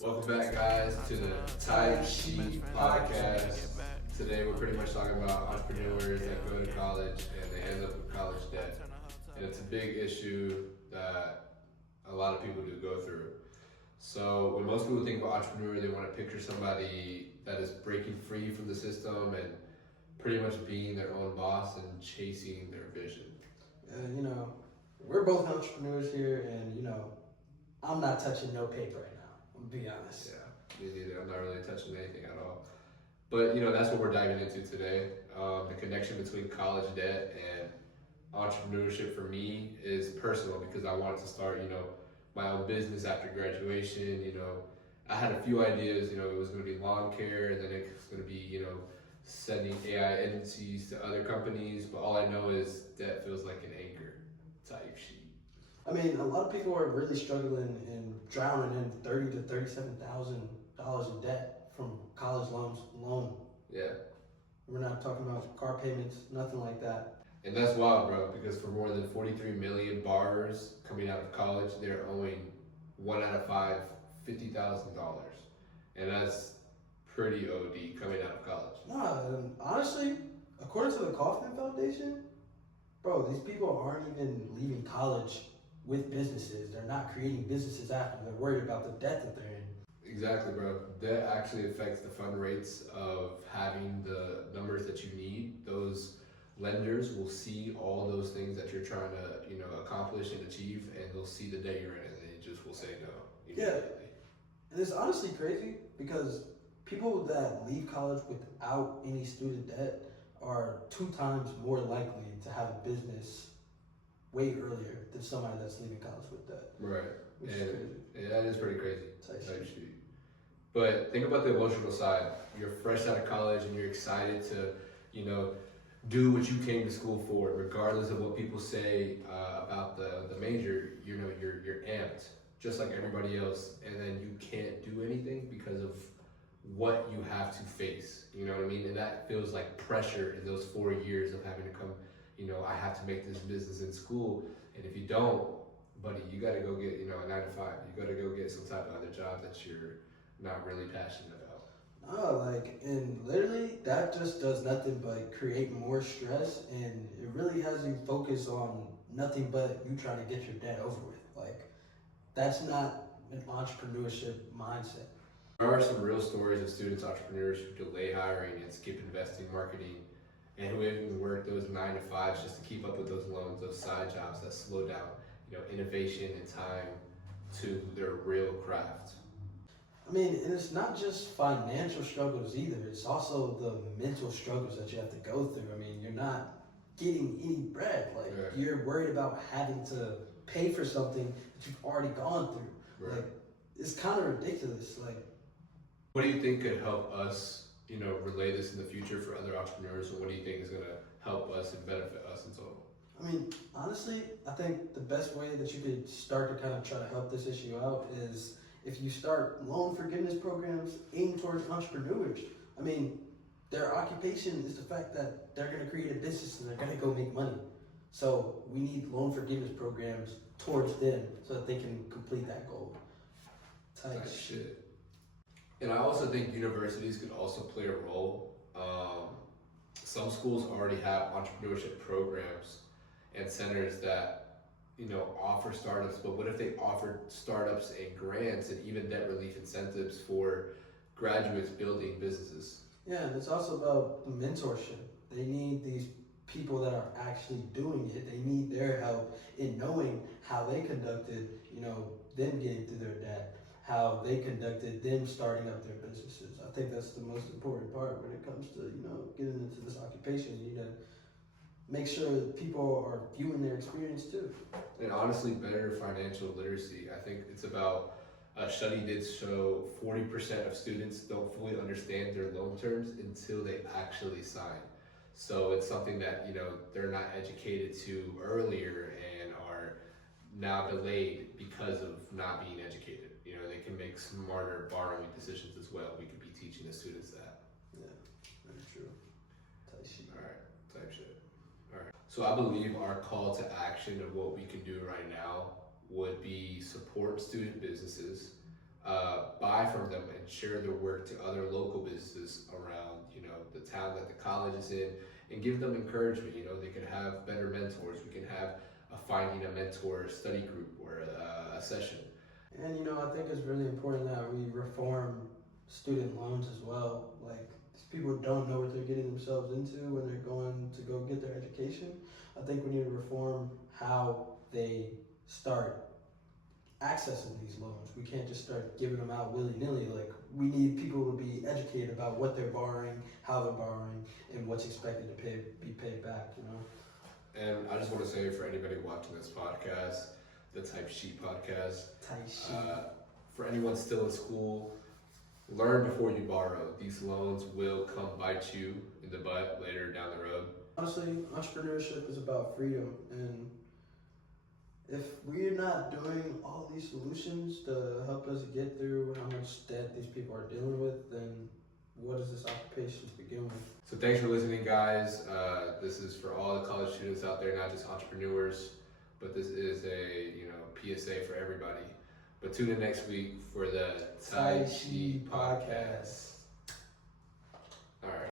Welcome back, guys, to the Type Sheet Podcast. Today, we're pretty much talking about entrepreneurs that go to college and they end up with college debt. And it's a big issue that a lot of people do go through. So, when most people think of entrepreneur, they want to picture somebody that is breaking free from the system and pretty much being their own boss and chasing their vision. We're both entrepreneurs here, and I'm not touching no paper right now. I'm gonna be honest. Yeah, me neither. I'm not really touching anything at all. But that's what we're diving into today. The connection between college debt and entrepreneurship for me is personal because I wanted to start, my own business after graduation. I had a few ideas. It was going to be lawn care, and then it was going to be, sending AI agencies to other companies. But all I know is debt feels like an anchor type sheet. I mean, a lot of people are really struggling and drowning in $30,000 to $37,000 in debt from college loans alone. Yeah. We're not talking about car payments, nothing like that. And that's wild, bro, because for more than 43 million borrowers coming out of college, they're owing 1 out of 5 $50,000. And that's pretty OD coming out of college. Nah, and honestly, according to the Kauffman Foundation, bro, these people aren't even leaving college with businesses. They're not creating businesses after. They're worried about the debt that they're in. Exactly, bro. That actually affects the fund rates of having the numbers that you need. Those lenders will see all those things that you're trying to, accomplish and achieve, and they'll see the debt you're in, and they just will say no immediately. And it's honestly crazy because people that leave college without any student debt are 2 times more likely to have a business way earlier than somebody that's leaving college with debt. Right. Which is crazy. Yeah, that is pretty crazy. Type Sheet. But think about the emotional side. You're fresh out of college and you're excited to, do what you came to school for, regardless of what people say about the major. You're amped, just like everybody else, and then you can't do anything because of what you have to face. You know what I mean? And that feels like pressure in those 4 years of having to come. I have to make this business in school, and if you don't, buddy, you got to go get a 9 to 5. You got to go get some type of other job that you're not really passionate about. And literally that just does nothing but create more stress, and it really has you focus on nothing but you trying to get your debt over with. That's not an entrepreneurship mindset. There are some real stories of students, entrepreneurs who delay hiring and skip investing, marketing, and who even work those 9 to 5s just to keep up with those loans, those side jobs that slow down, innovation and time to their real craft. And it's not just financial struggles either. It's also the mental struggles that you have to go through. You're not getting any bread. You're worried about having to pay for something that you've already gone through. Right. It's kind of ridiculous. What do you think could help us, relay this in the future for other entrepreneurs, or what do you think is going to help us and benefit us in total? Honestly, I think the best way that you could start to kind of try to help this issue out is if you start loan forgiveness programs aimed towards entrepreneurs. Their occupation is the fact that they're going to create a business and they're going to go make money. So we need loan forgiveness programs towards them so that they can complete that goal. Type shit. And I also think universities could also play a role. Some schools already have entrepreneurship programs and centers that offer startups, but what if they offered startups and grants and even debt relief incentives for graduates building businesses? Yeah, and it's also about the mentorship. They need these people that are actually doing it. They need their help in knowing how they conducted, them getting through their debt, how they conducted them starting up their businesses. I think that's the most important part when it comes to, getting into this occupation. You need to make sure that people are viewing their experience too. And honestly, better financial literacy. I think it's about, a study did show 40% of students don't fully understand their loan terms until they actually sign. So it's something that, they're not educated to earlier and are now delayed because of not being educated. They can make smarter borrowing decisions as well. We could be teaching the students that. Yeah, very true. Type shit. All right, type shit. All right. So I believe our call to action of what we can do right now would be support student businesses, buy from them and share their work to other local businesses around, the town that the college is in, and give them encouragement. They can have better mentors. We can have a finding a mentor study group or a session. And I think it's really important that we reform student loans as well. Like, these people don't know what they're getting themselves into when they're going to go get their education. I think we need to reform how they start accessing these loans. We can't just start giving them out willy-nilly. Like, we need people to be educated about what they're borrowing, how they're borrowing, and what's expected to be paid back. And I just want to say, for anybody watching this podcast, the Type Sheet podcast, Tight shit. for anyone still in school, learn before you borrow. These loans will come bite you in the butt later down the road. Honestly, entrepreneurship is about freedom, and if we're not doing all these solutions to help us get through how much debt these people are dealing with, then what is this occupation to begin with? So thanks for listening, guys. This is for all the college students out there, not just entrepreneurs, but this is a PSA for everybody. But tune in next week for the Tai Chi podcast. All right.